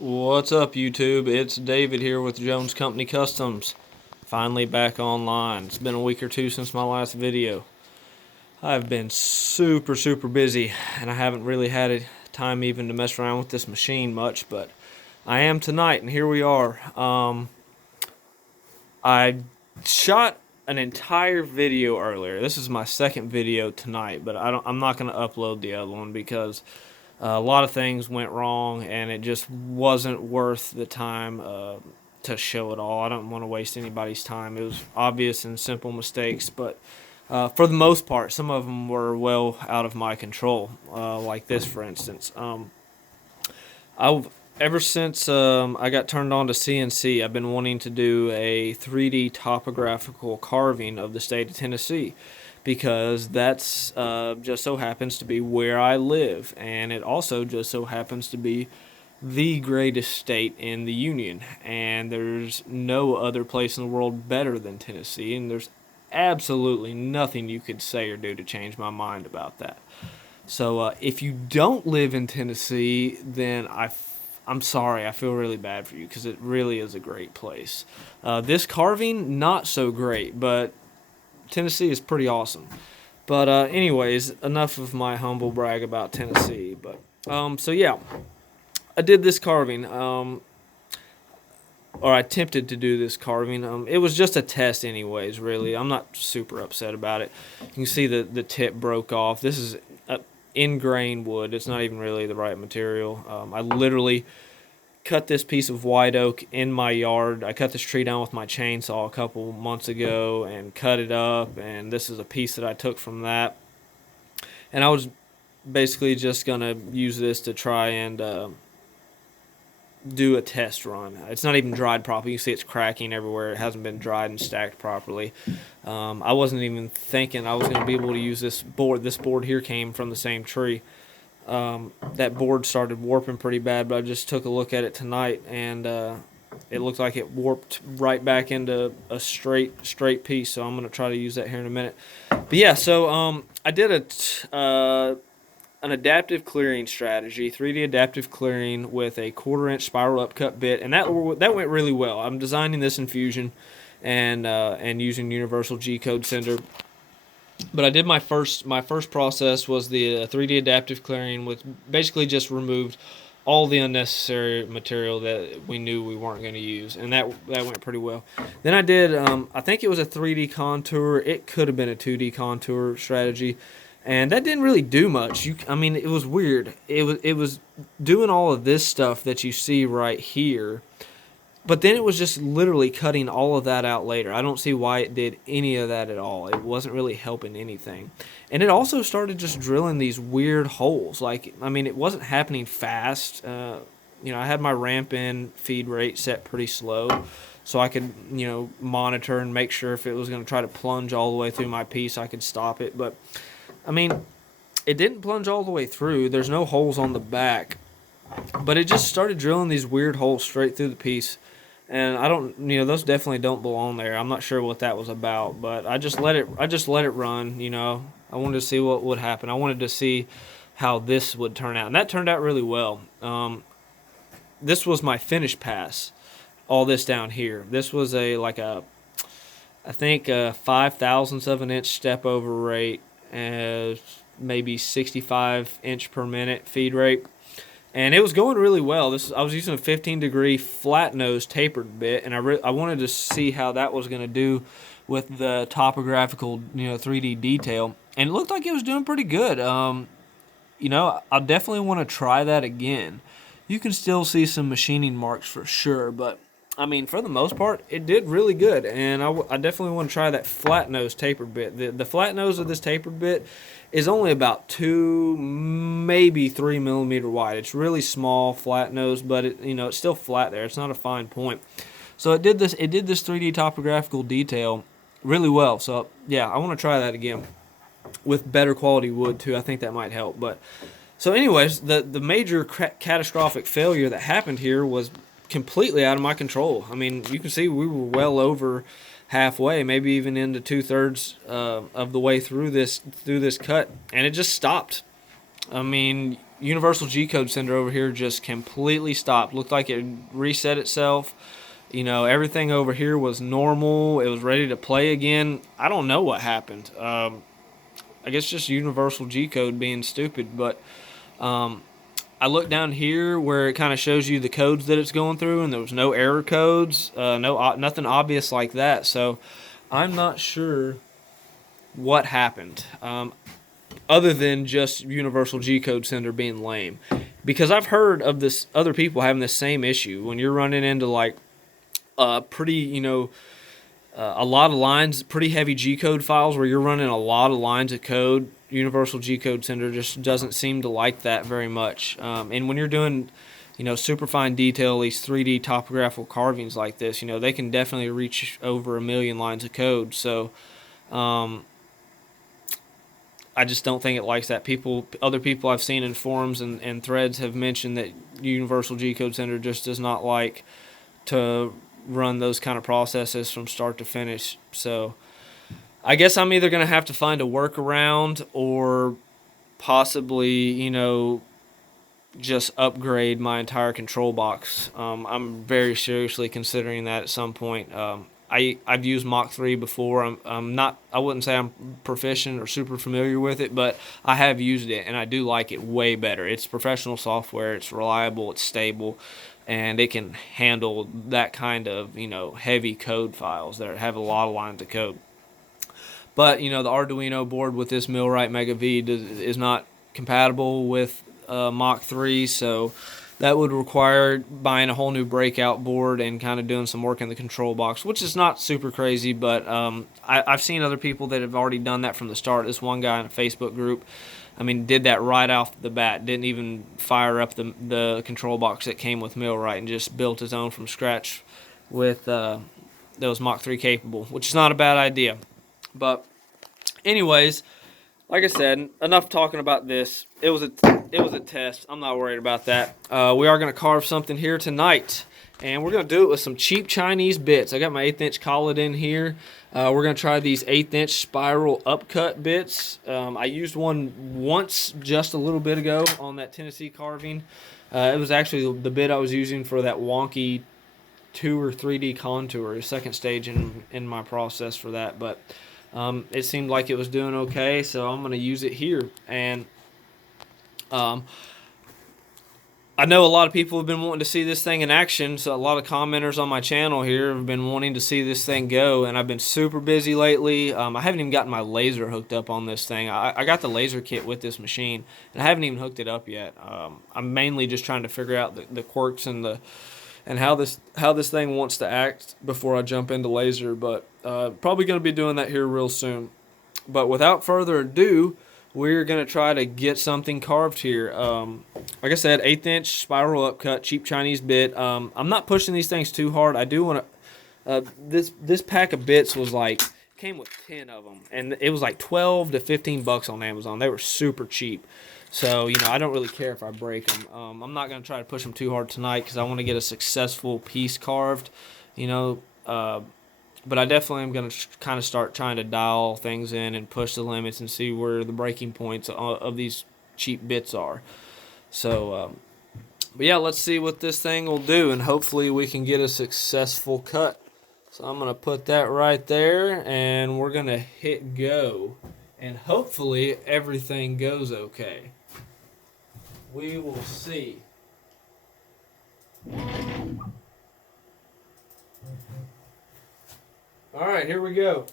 What's up, YouTube? It's David here with Jones Company Customs. Finally back online. It's been a week or two since my last video. I've been super busy, and I haven't really had time even to mess around with this machine much, but I am tonight, and here we are. I shot an entire video earlier. This is my second video tonight, but I'm not going to upload the other one because a lot of things went wrong, and it just wasn't worth the time to show it all. I don't want to waste anybody's time. It was obvious and simple mistakes, but for the most part, some of them were well out of my control, like this, for instance. I've ever since I got turned on to CNC, I've been wanting to do a 3D topographical carving of the state of Tennessee because that's just so happens to be where I live, and it also just so happens to be the greatest state in the Union, and there's no other place in the world better than Tennessee, and there's absolutely nothing you could say or do to change my mind about that. So if you don't live in Tennessee, then I'm sorry. I feel really bad for you because it really is a great place. This carving, not so great, but Tennessee is pretty awesome. But anyways, enough of my humble brag about Tennessee. But so yeah, I did this carving, or I attempted to do this carving. It was just a test, anyways. Really, I'm not super upset about it. You can see the tip broke off. This is ingrain wood. It's not even really the right material. I literally cut this piece of white oak in my yard. I cut this tree down with my chainsaw a couple months ago and cut it up, and this is a piece that I took from that. And I was basically just gonna use this to try and do a test run. It's not even dried properly. You can see it's cracking everywhere. It hasn't been dried and stacked properly. I wasn't even thinking I was going to be able to use this board. This board here came from the same tree. That board started warping pretty bad, but I just took a look at it tonight, and it looked like it warped right back into a straight piece. So I'm going to try to use that here in a minute. But yeah, so I did an adaptive clearing strategy, 3D adaptive clearing with a 1/4 inch spiral upcut bit, and that went really well. I'm designing this in Fusion and using Universal G Code Sender. But I did my first process was the 3D adaptive clearing, with basically just removed all the unnecessary material that we knew we weren't going to use, and that went pretty well. Then I did I think it was a 3D contour. It could have been a 2D contour strategy. And that didn't really do much. I mean, it was weird. It was doing all of this stuff that you see right here, but then it was just literally cutting all of that out later. I don't see why it did any of that at all. It wasn't really helping anything. And it also started just drilling these weird holes. Like, I mean, it wasn't happening fast. I had my ramp in feed rate set pretty slow, so I could, monitor and make sure if it was going to try to plunge all the way through my piece, I could stop it. But I mean, it didn't plunge all the way through. There's no holes on the back, but it just started drilling these weird holes straight through the piece. And I don't, those definitely don't belong there. I'm not sure what that was about, but I just let it run. I wanted to see what would happen. I wanted to see how this would turn out, and that turned out really well. This was my finish pass. All this down here. This was I think a 5/1000 of an inch step over rate, maybe 65 inch per minute feed rate, and it was going really well. I was using a 15-degree flat nose tapered bit, and I wanted to see how that was going to do with the topographical 3D detail, and it looked like it was doing pretty good. I definitely want to try that again. You can still see some machining marks for sure, but I mean, for the most part, it did really good, and I definitely want to try that flat nose tapered bit. The flat nose of this tapered bit is only about 2, maybe 3 millimeter wide. It's really small, flat nose, but it's still flat there. It's not a fine point. So it did this 3D topographical detail really well. So yeah, I want to try that again with better quality wood too. I think that might help. But so anyways, the major catastrophic failure that happened here was completely out of my control. I mean, you can see we were well over halfway, maybe even into 2/3 of the way through this cut, and it just stopped. I mean, universal G-code sender over here just completely stopped. Looked like it reset itself. Everything over here was normal. It was ready to play again. I don't know what happened. I guess just universal G-code being stupid. But I looked down here where it kind of shows you the codes that it's going through, and there was no error codes, nothing obvious like that. So I'm not sure what happened, other than just universal G-code sender being lame. Because I've heard of this other people having the same issue when you're running into like a lot of lines, pretty heavy G-code files where you're running a lot of lines of code. Universal G-code sender just doesn't seem to like that very much. And when you're doing, super fine detail, these 3D topographical carvings like this, they can definitely reach over 1 million lines of code. So, I just don't think it likes that. Other people I've seen in forums and threads have mentioned that Universal G-code sender just does not like to run those kind of processes from start to finish. So I guess I'm either going to have to find a workaround or possibly, just upgrade my entire control box. I'm very seriously considering that at some point. I've used Mach 3 before. I wouldn't say I'm proficient or super familiar with it, but I have used it and I do like it way better. It's professional software, it's reliable, it's stable, and it can handle that kind of, heavy code files that have a lot of lines of code. But, the Arduino board with this MillRight Mega V is not compatible with Mach 3, so that would require buying a whole new breakout board and kind of doing some work in the control box, which is not super crazy, but I've seen other people that have already done that from the start. This one guy in a Facebook group, did that right off the bat, didn't even fire up the control box that came with MillRight and just built his own from scratch with those Mach 3 capable, which is not a bad idea. But anyways, like I said, enough talking about this. It was a test. I'm not worried about that. We are going to carve something here tonight, and we're going to do it with some cheap Chinese bits. I got my 1/8 inch collet in here. We're going to try these 1/8 inch spiral upcut bits. I used one once just a little bit ago on that Tennessee carving. It was actually the bit I was using for that wonky 2 or 3D contour, second stage in my process for that, but it seemed like it was doing okay, so I'm going to use it here. And I know a lot of people have been wanting to see this thing in action, so a lot of commenters on my channel here have been wanting to see this thing go, and I've been super busy lately. I haven't even gotten my laser hooked up on this thing. I got the laser kit with this machine, and I haven't even hooked it up yet. I'm mainly just trying to figure out the quirks and how this thing wants to act before I jump into laser, but probably going to be doing that here real soon. But without further ado, we're going to try to get something carved here. Like I said, 1/8 inch spiral upcut, cheap Chinese bit. I'm not pushing these things too hard. I do want to... this pack of bits was like... came with 10 of them, and it was like 12 to 15 bucks on Amazon. They were super cheap. So, I don't really care if I break them. I'm not going to try to push them too hard tonight because I want to get a successful piece carved, but I definitely am going to kind of start trying to dial things in and push the limits and see where the breaking points of these cheap bits are. So, but yeah, let's see what this thing will do, and hopefully we can get a successful cut. So I'm going to put that right there, and we're going to hit go, and hopefully everything goes okay. We will see. All right, here we go.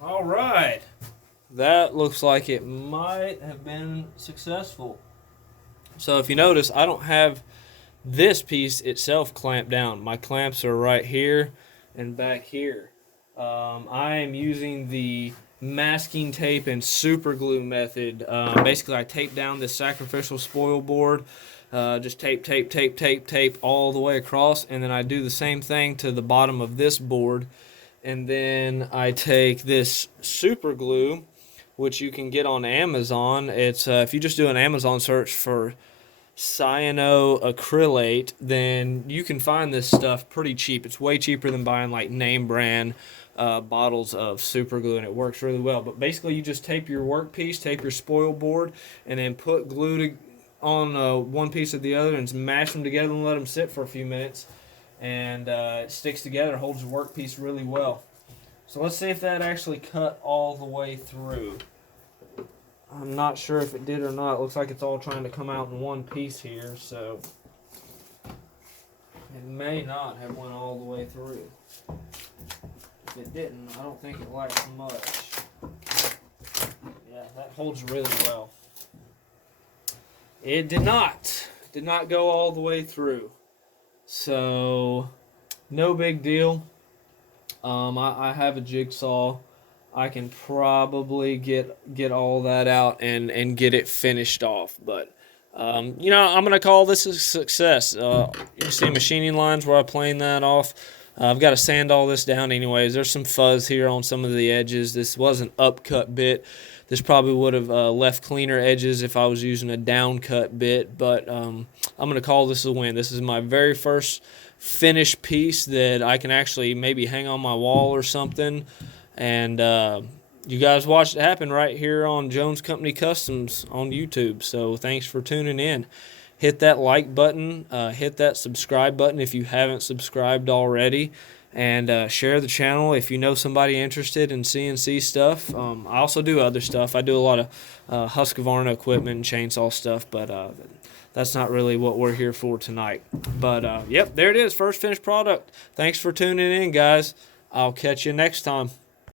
All right. That looks like it might have been successful. So if you notice, I don't have this piece itself clamped down. My clamps are right here and back here. I am using the masking tape and super glue method. Basically, I tape down this sacrificial spoil board. Just tape all the way across, and then I do the same thing to the bottom of this board. And then I take this super glue, which you can get on Amazon. It's if you just do an Amazon search for cyanoacrylate, then you can find this stuff pretty cheap. It's way cheaper than buying like name brand bottles of super glue, and it works really well. But basically, you just tape your workpiece, tape your spoil board, and then put glue on one piece of the other and mash them together and let them sit for a few minutes. And it sticks together, holds the workpiece really well. So let's see if that actually cut all the way through. I'm not sure if it did or not. It looks like it's all trying to come out in one piece here, so it may not have went all the way through. If it didn't, I don't think it likes much. Yeah, that holds really well. It did not go all the way through. So, no big deal. I have a jigsaw. I can probably get all that out and get it finished off. But, I'm going to call this a success. You can see machining lines where I plane that off. I've got to sand all this down anyways. There's some fuzz here on some of the edges. This was an upcut bit. This probably would have left cleaner edges if I was using a downcut bit, but I'm going to call this a win. This is my very first finished piece that I can actually maybe hang on my wall or something, and you guys watched it happen right here on Jones Company Customs on YouTube, so thanks for tuning in. Hit that like button, hit that subscribe button if you haven't subscribed already, and share the channel if you know somebody interested in CNC stuff. I also do other stuff. I do a lot of Husqvarna equipment and chainsaw stuff, but that's not really what we're here for tonight. But, yep, there it is, first finished product. Thanks for tuning in, guys. I'll catch you next time.